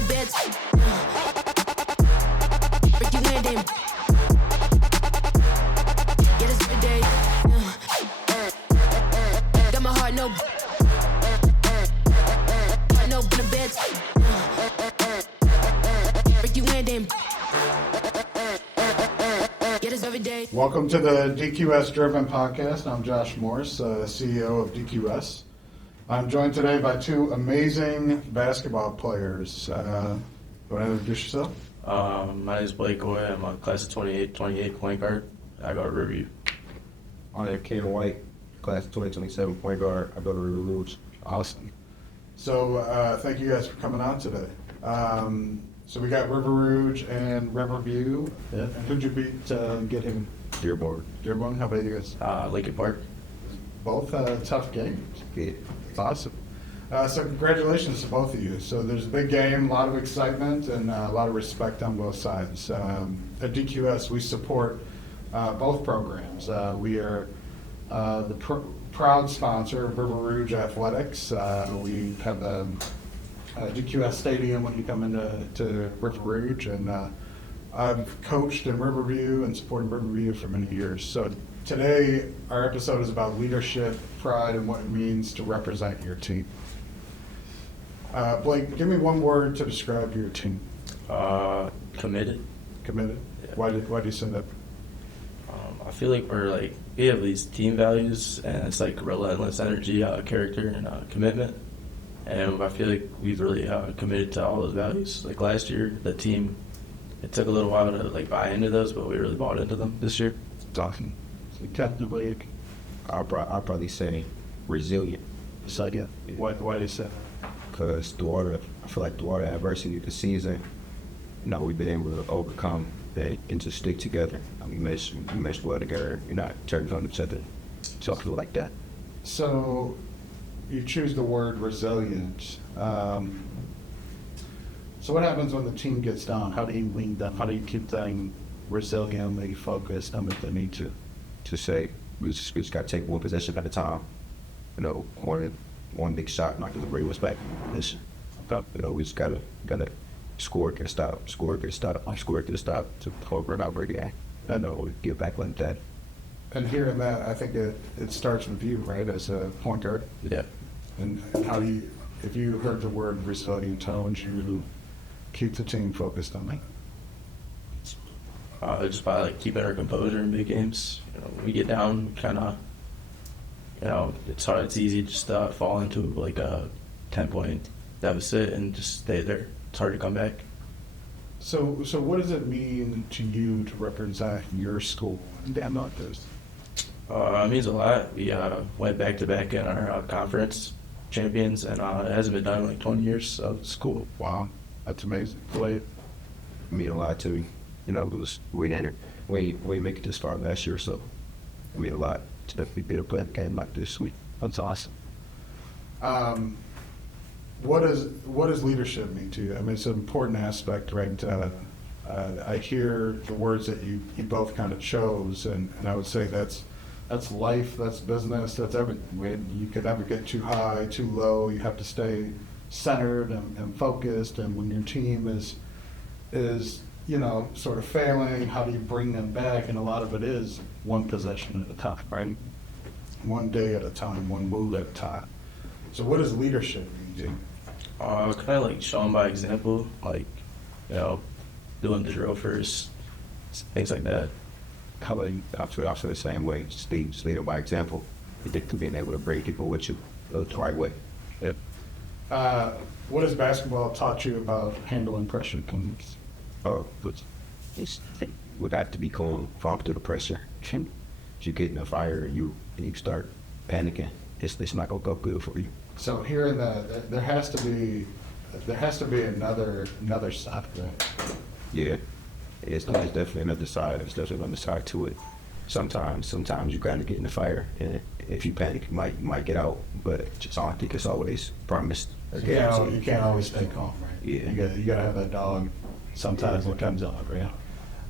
the bed. Break you in, then. Yeah, this every day. Got my heart, no. Heart, no, in the bed. Break you in, then. Yeah, this every day. Welcome to the DQS Driven Podcast. I'm Josh Morris, CEO of DQS. I'm joined today by two amazing basketball players. You want to introduce yourself? My name is Blake Goy. I'm a class of 28 point guard. I go to Riverview. I am Ken White, class of 2027 point guard. I go to Rouge. Awesome. So thank you guys for coming on today. So we got River Rouge and Riverview. Yeah. And who'd you beat to get him? Dearborn. Dearborn? How about you guys? Lincoln Park. Both tough games. Yeah. It's awesome. So congratulations to both of you. So there's a big game, a lot of excitement, and a lot of respect on both sides. At DQS, we support both programs. We are the proud sponsor of River Rouge Athletics. We have a DQS Stadium when you come into River Rouge, and I've coached in Riverview and supported Riverview for many years. So today, our episode is about leadership, pride, and what it means to represent your team. Blake, give me one word to describe your team. Committed. Committed? Yeah. Why do you say that? I feel like we have these team values, and it's like relentless energy, character, and commitment. And I feel like we've really committed to all those values. Like last year, the team, it took a little while to buy into those, but we really bought into them this year. It's awesome. So technically, I'll probably say resilient. So, yeah. Why do you say that? Because I feel like through all the adversity of the season, we've been able to overcome that and just stick together. We mesh well together. You're not turning on each other. So I feel like that. So you choose the word resilient. So what happens when the team gets down? How do you lean them? How do you keep them resiliently focused on what they need to? To say, we just got to take one possession at a time. One big shot, not going to bring us back. We just got to score, get a stop, score, get a stop, to over and over again. I know we get back like that. And hearing that, I think it starts with you, right, as a point guard. Yeah. And how do you, if you heard the word resilient, how would you keep the team focused on that? Just by keeping our composure in big games. When we get down, kind of, it's hard. It's easy just to fall into a 10-point deficit and just stay there. It's hard to come back. So what does it mean to you to represent your school? Damn, not this. It means a lot. We went back-to-back in our conference champions, and it hasn't been done in 20 years, so it's cool. Wow, that's amazing. Blake? It mean a lot to me. We make it this far last year, so it mean a lot to definitely be able to play a game like this week. That's awesome. What does leadership mean to you? I mean, it's an important aspect, right? I hear the words that you both kind of chose, and I would say that's life, that's business, that's everything. You could never get too high, too low. You have to stay centered and focused. And when your team is sort of failing, how do you bring them back? And a lot of it is one possession at a time, right? One day at a time, one move at a time. So what does leadership mean to you? Kind of showing by example, doing the drill first, things like that. How about you? I feel the same way. Just leading by example. Being able to bring people with you the right way. Yep. What has basketball taught you about handling pressure? Would have to be calm, fall to the pressure. If you get in a fire and you start panicking, it's not gonna go good for you. So hearing that, there has to be another side of that. Yeah, it's definitely another side. There's definitely another side to it. Sometimes you gotta get in the fire, and if you panic, you might get out. But I don't think it's always promised. You can't always stay calm, right? Yeah. You gotta have that dog. Sometimes it comes out, right?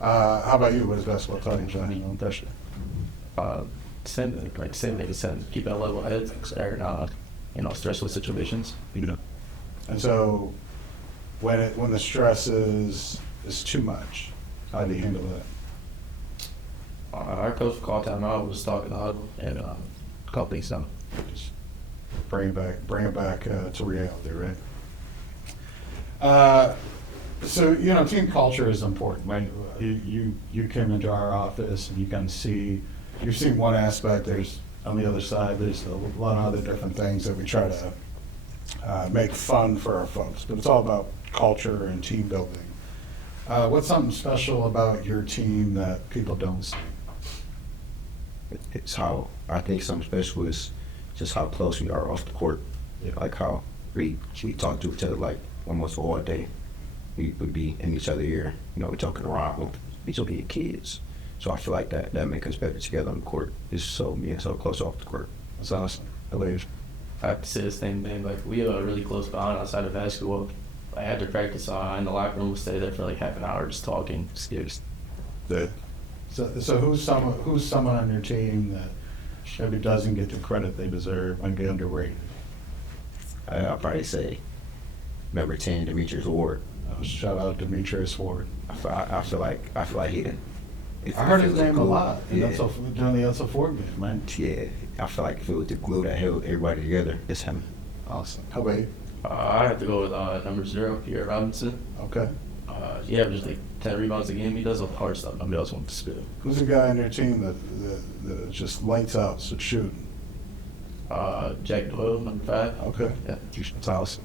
How about you? What is basketball taught you, Johnny? Same thing. Keep a level head, stressful situations. And so, when the stress is too much? How do you handle that? Our coach called timeout, was talking to huddle, and called things down. Just bring it back to reality, right? So team culture is important, right? You came into our office and you can see, you've seen one aspect. There's on the other side. There's a lot of other different things that we try to make fun for our folks, but it's all about culture and team building. What's something special about your team that people don't see? It's how I think something special is just how close we are off the court. Like how we talk to each other like almost all day. We would be in each other's ear, we're talking around. These will be kids. So I feel like that makes us better together on the court. It's being so close off the court. That's awesome. I believe. I have to say the same thing. Like, we have a really close bond outside of basketball. I had to practice in the locker room. We'll stay there for like half an hour just talking. Just So who's someone on your team that maybe doesn't get the credit they deserve and get underrated? I'll probably say number 10, Demetrius Ward. Shout out Demetrius Ward. I feel like he did. I heard his name a lot Yeah. during the SO4 game, man. Yeah, I feel like if it was the glue that held everybody together, it's him. Awesome. How about you? I have to go with number 0, Pierre Robinson. Okay. He averages like 10 rebounds a game. He does all the hard stuff nobody else wants to do. Who's the guy on your team that just lights out shooting? Jack Doyle, number 5. Okay. Yeah. That's awesome.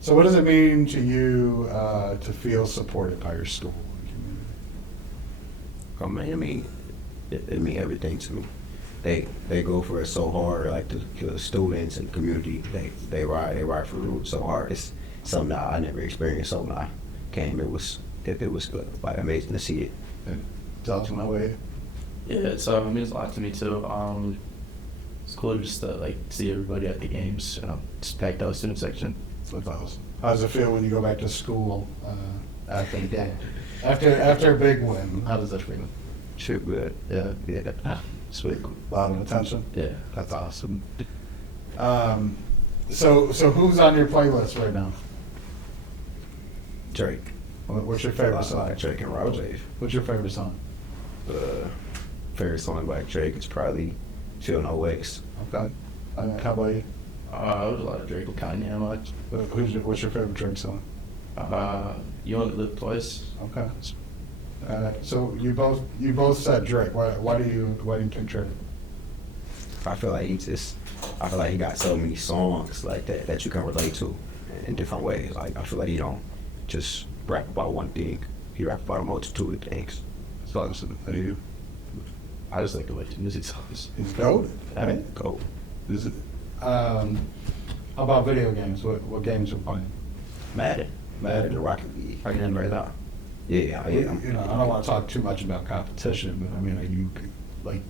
So what does it mean to you to feel supported by your school and community? I mean, it mean everything to me. They go for it so hard, like the students and the community. They ride for Rouge so hard. It's something that I never experienced. Something I came. It was good. Like amazing to see it. And tell us my way. Yeah, so it means a lot to me too. It's cool just to like see everybody at the games. Just packed out student section. That's awesome. How does it feel when you go back to school after the game? After a big win, how does that feel? Shit good. Yeah. Sweet. A lot of attention. Yeah. That's awesome. So who's on your playlist right now? Drake. What's your favorite song? Drake and Rouge. What's your favorite song? Favorite song by Drake is probably Feel No Ways. Okay. How about you? There was a lot of Drake with Kanye. I much. What's your favorite Drake song? You Only Live Twice. Okay. So you both said Drake. Why do you pick Drake? I feel like he got so many songs like that you can relate to in different ways. Like I feel like he don't just rap about one thing. He rap about a multitude of things. So awesome. How do you? I just like the way the music sounds. He's goated. Right? Go. Is it? How about video games? What games are playing? Madden, the Rocket League. I can right now. Yeah. I don't want to talk too much about competition, but I mean,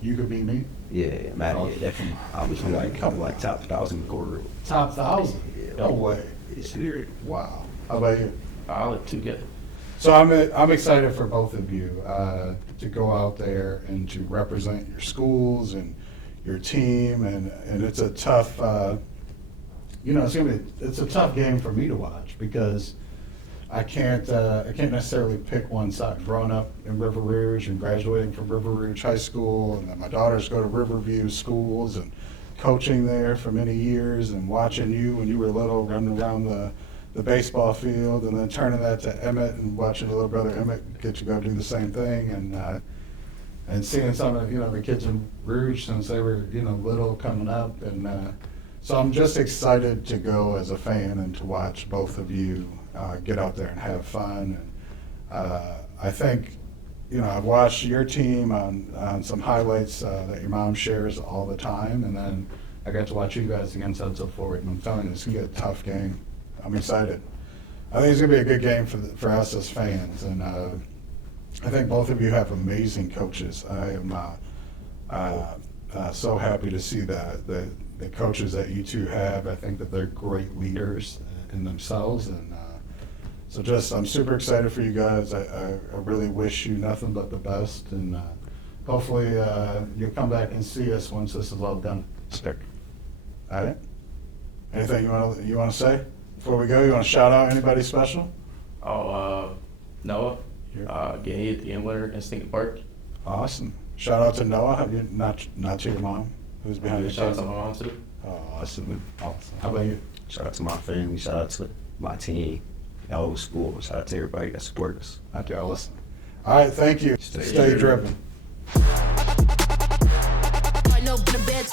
you could beat me. Yeah, Madden. Yeah, definitely. I was like top 1,000 quarter. Top 1,000? Yeah. No way. It's weird. Wow. How about you? I'll let 2 get. So I'm excited for both of you to go out there and to represent your schools and your team, and it's a tough, it's a tough game for me to watch because I can't necessarily pick one side. Growing up in River Rouge and graduating from River Rouge High School, and then my daughters go to Riverview schools and coaching there for many years and watching you when you were little running around the baseball field, and then turning that to Emmett and watching your little brother Emmett get to go do the same thing, and seeing some of the kids in Rouge since they were little coming up, and so I'm just excited to go as a fan and to watch both of you get out there and have fun. And I think I've watched your team on some highlights that your mom shares all the time, and then I got to watch you guys against Edsel Forward, and I'm telling you, it's gonna be a tough game. I'm excited. I think it's gonna be a good game for us as fans, and I think both of you have amazing coaches. I am so happy to see that the coaches that you two have. I think that they're great leaders in themselves, and so I'm super excited for you guys. I really wish you nothing but the best, and hopefully you'll come back and see us once this is all done. Stick. All right. Anything you want to say? Before we go, you want to shout out anybody special? Noah, Yeah. game at the game winner against Lincoln Park. Awesome. Shout out to Noah. Have you not to your mom, who's behind the Shout out to scenes? my mom too. Oh, awesome. Awesome. How about you? Shout out to my family. Shout out to my team, the whole school. Shout out to everybody that supports us. Out there, listen. All right, thank you. Stay Stay driven. driven. Hard no, been a bad